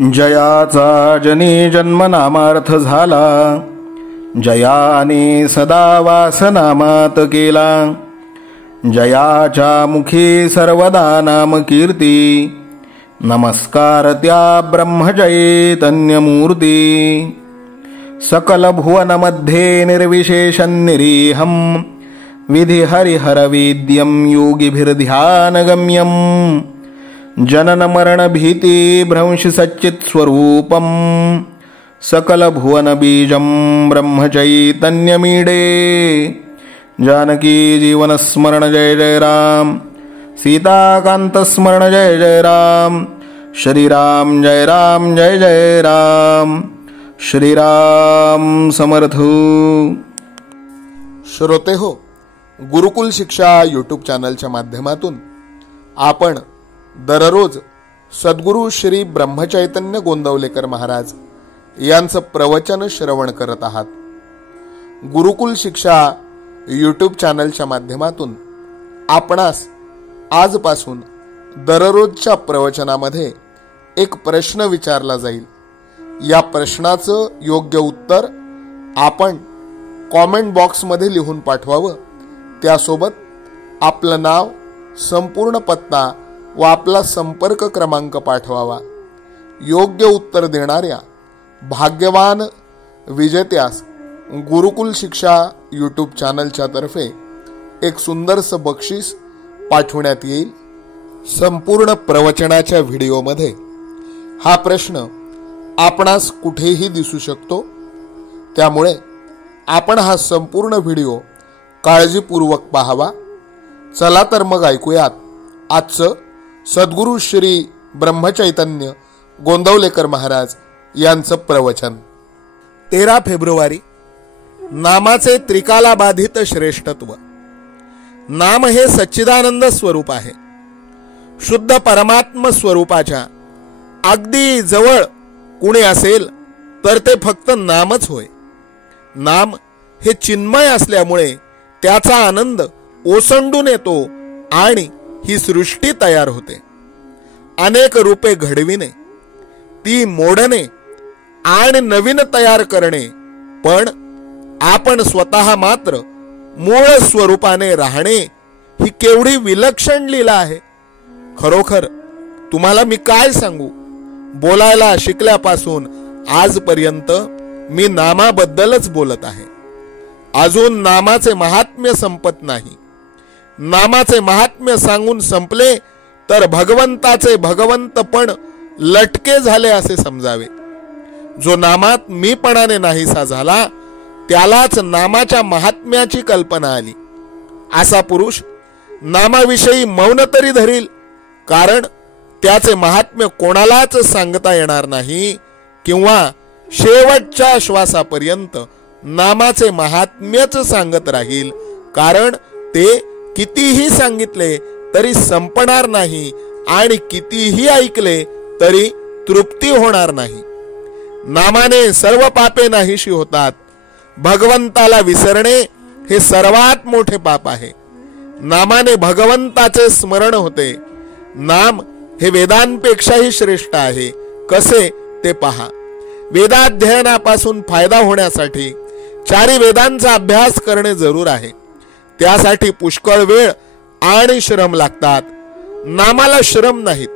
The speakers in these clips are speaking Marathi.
जयाचा जनी जन्म नामार्थ झाला, जयाने सदा वासनामात केला. जयाच्या मुखी सर्वदा नाम कीर्ती, नमस्कार त्या ब्रह्मचैतन्यमूर्ती. सकल भुवनमध्ये निर्विशेषं निरीहं, विधि हरिहरवेद्यं योगिभिर्ध्यानगम्यं. जनन मरण भीति भ्रंश सच्चित् स्वरूपं, सकल भुवन बीजं ब्रह्मचैतन्यमीडे. जानकी जीवन स्मरण जय जय राम, सीताकांत स्मरण जय जय राम. श्रीराम जय राम जय जय राम. श्रीराम समर्थ. श्रोते हो, गुरुकुल शिक्षा यूट्यूब चॅनलच्या माध्यमातून आपण दररोज सद्गुरू श्री ब्रह्मचैतन्य गोंदवलेकर महाराज यांचं प्रवचन श्रवण करत आहात. गुरुकुल शिक्षा यूट्यूब चॅनलच्या माध्यमातून आपणास आजपासून दररोजच्या प्रवचनामध्ये एक प्रश्न विचारला जाईल. या प्रश्नाचं योग्य उत्तर आपण कॉमेंट बॉक्समध्ये लिहून पाठवावं. त्यासोबत आपलं नाव, संपूर्ण पत्ता व आपला संपर्क क्रमांक पाठवावा. योग्य उत्तर देणाऱ्या भाग्यवान विजेत्यास गुरुकुल शिक्षा यूट्यूब चॅनलच्या तर्फे एक सुंदरसं बक्षीस पाठवण्यात येईल. संपूर्ण प्रवचनाच्या व्हिडिओमध्ये हा प्रश्न आपणास कुठेही दिसू शकतो, त्यामुळे आपण हा संपूर्ण व्हिडिओ काळजीपूर्वक पाहावा. चला तर मग ऐकूयात आजचं सद्गुरू श्री ब्रह्मचैतन्य गोंदवलेकर महाराज यांचं प्रवचन. 13 फेब्रुवारी. नामाचे त्रिकालाबाधित श्रेष्ठत्व. नाम हे सच्चिदानंद स्वरूप आहे. शुद्ध परमात्म स्वरूपाच्या अगदी जवळ कुणी असेल तर ते फक्त नामच होय. नाम हे चिन्मय असल्यामुळे त्याचा आनंद ओसंडून येतो आणि ही सृष्टी तयार होते. अनेक रूपे घडविणे, ती मोडणे आणि नवीन तयार करणे, पण आपण स्वतः मात्र मूळ स्वरूपाने राहणे ही केवढी विलक्षण लीला आहे. खरोखर तुम्हाला मी काय सांगू, बोलायला शिकल्यापासून आजपर्यंत मी नामाबद्दलच बोलत आहे. अजून नामाचे महात्म्य संपत नाही. नामाचे महात्म्य सांगून संपले तर भगवंताचे भगवंतपण लटके झाले असे समजावे. जो नामात मीपणाने नाहीसा झाला त्यालाच नामाच्या महात्म्याची कल्पना आली. असा पुरुष नामाविषयी मौन तरी धरील, कारण त्याचे महात्म्य कोणालाच सांगता येणार नाही, किंवा शेवटच्या श्वासापर्यंत नामाचे महात्म्यच सांगत राहील, कारण ते कितीही सांगितले तरी संपणार नाही आणि कितीही ऐकले तरी तृप्ती होणार नाही. नामाने सर्व पापे नाहीशी होतात. भगवंताला विसरणे हे सर्वात मोठे पाप आहे. नामाने भगवंताचे स्मरण होते. नाम हे वेदांपेक्षाही श्रेष्ठ आहे. कसे ते पहा. वेदाध्ययनापासून फायदा होण्यासाठी 4 वेदांचा अभ्यास करणे जरूर आहे. त्यासाठी पुष्कळ वेळ आणि श्रम लागतात. नामाला श्रम नाहीत.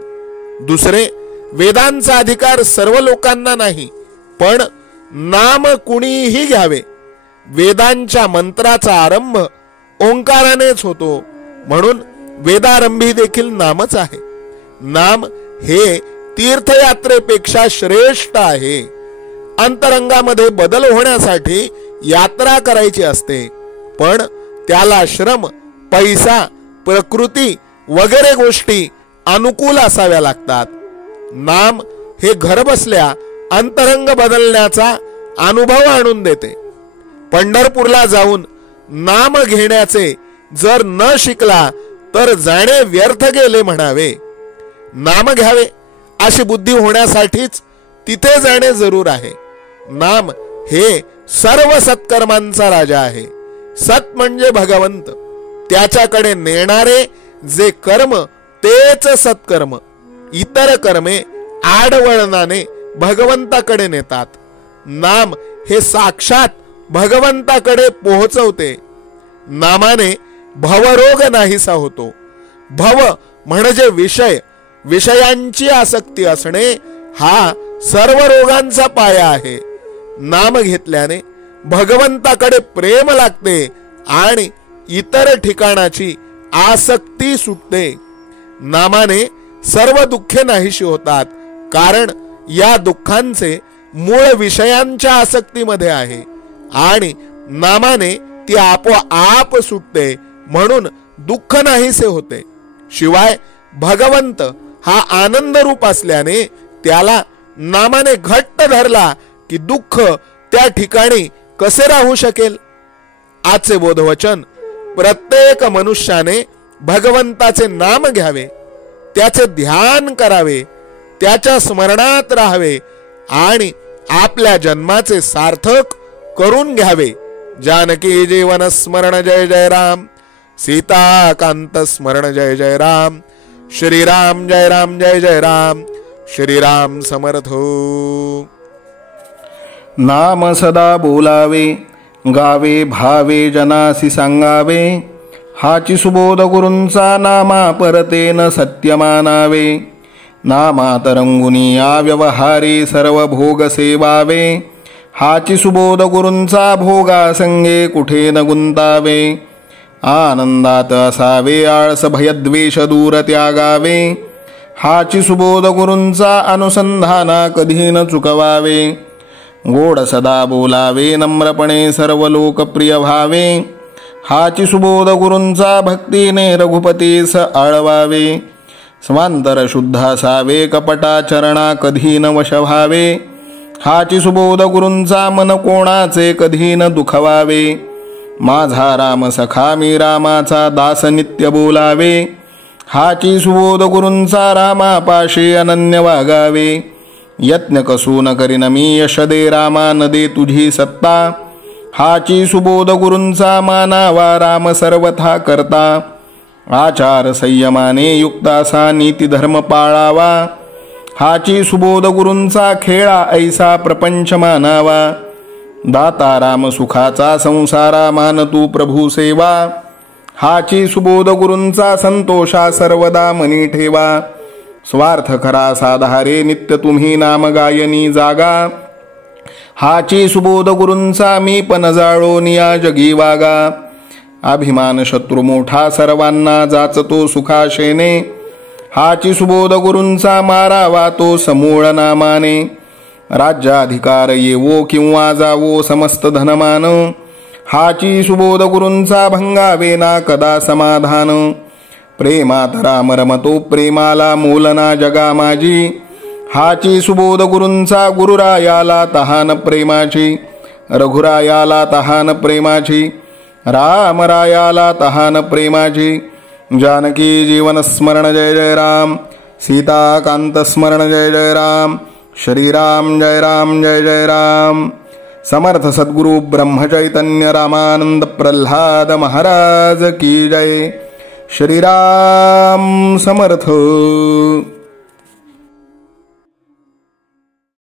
दुसरे, वेदांचा अधिकार सर्व लोकांना नाही, पण नाम कुणीही घ्यावे. वेदांच्या मंत्राचा आरंभ ओंकारानेच होतो, म्हणून वेदारंभी देखील नामच आहे. नाम हे तीर्थयात्रेपेक्षा श्रेष्ठ आहे. अंतरंगामध्ये बदल होण्यासाठी यात्रा करायची असते, पण त्याला श्रम, पैसा, प्रकृती वगैरे गोष्टी अनुकूल असाव्या लागतात. नाम हे घरबसल्या अंतरंग बदलण्याचा अनुभव आणून देते. पंढरपूरला जाऊन नाम घेण्याचे जर न शिकला तर जाणे व्यर्थ गेले म्हणावे. नाम घ्यावे अशी बुद्धी होण्यासाठीच तिथे जाणे जरूर आहे. नाम हे सर्व सत्कर्मांचा राजा आहे. सत म्हणजे भगवंत. त्याच्याकडे नेणारे जे कर्म तेच सत्कर्म. इतर कर्मे आडवळणाने भगवंताकडे नेतात. नाम हे साक्षात भगवंताकडे पोहोचवते. नामाने भवरोग नाहीसा होतो. भव म्हणजे विषय, विषयांची आसक्ती असणे हा सर्व रोगांचा पाया आहे. नाम घेतल्याने भगवंताकडे प्रेम लागते आणि इतर ठिकाणाची आसक्ती सुटते. नामाने सर्व दुःखे नाहीशी होतात, कारण या दुःखांचे मूळ विषयांच्या आसक्तीमध्ये आहे आणि नामाने ती आपोआप सुटते, म्हणून दुःख नाहीसे होते. शिवाय भगवंत हा आनंद रूप असल्याने त्याला नामाने घट्ट धरला की दुःख त्या ठिकाणी कसे राहू शकेल. आजचे बोधवचन: प्रत्येक मनुष्याने भगवंताचे नाम घ्यावे, त्याचे ध्यान करावे, त्याच्या स्मरणात राहावे आणि आपल्या जन्माचे सार्थक करून घ्यावे. जानकी जीवन स्मरण जय जय राम. सीताकांत स्मरण जय जय राम. श्रीराम जय राम जय जय राम. श्रीराम समर्थ. नाम सदा बोलावे, गावे भावे जनासी सांगावे. हाची सुबोध गुरूंचा नामा परतेन सत्य मानावे. नामात रंगुनी या व्यवहारी सर्व भोग सेवावे. हाची सुबोध गुरूंचा भोगा संगे कुठे न गुंतावे. आनंदात असावे आळस भयद्वेष दूर त्यागावे. हाची सुबोध गुरूंचा अनुसंधाना कधी न चुकवावे. गोड सदा बोलावे, नम्रपणे सर्व लोकप्रिय व्हावे. हाची सुबोध गुरूंचा भक्तीने रघुपतीस आळवावे. स्वांतर शुद्ध असावे, कपटाचरणा कधी न वश व्हावे. हाची सुबोध गुरूंचा मन कोणाचे कधी न दुखवावे. माझा राम सखा मी रामाचा दास नित्य बोलावे. हाची सुबोध गुरूंचा रामापाशी अनन्य वागावे. यत्न कसून करीन मी यश दे रामा न दे तुझी सत्ता. हाची सुबोध गुरूंचा मानावा राम सर्वथा करता. आचार संयमाने युक्त असा नीती धर्म पाळावा. हाची सुबोध गुरूंचा खेळा ऐसा प्रपंच मानावा. दाता राम सुखाचा संसारा मान तू प्रभू सेवा. हाची सुबोध गुरूंचा संतोषा सर्वदा मनी ठेवा. स्वार्थ खरा साधारे नित्य तुम्ही नाम गायनी जागा. हाची सुबोध गुरूंचा मी पण जाळो निया जगी वागा. अभिमान शत्रू मोठा सर्वांना जाचतो सुखाशेने. हाची सुबोध गुरूंचा मारावा तो समूळ नामाने. राज्याधिकार येवो किंवा जावो समस्त धनमान. हाची सुबोध गुरूंचा भंगावे ना कदा समाधान. प्रेमात राम रमतो प्रेमाला मोलना जगा माझी. हाची सुबोध गुरूंचा गुरुरायाला तहान प्रेमाची. रघुरायाला तहान प्रेमाची. रामरायाला तहान प्रेमाची. जानकी जीवन स्मरण जय जय राम. सीताकांत स्मरण जय जय राम. श्रीराम जय राम जय जय राम. समर्थ सद्गुरु ब्रह्मचैतन्य रामानंद प्रल्हाद महाराज की जय. श्रीराम समर्थ.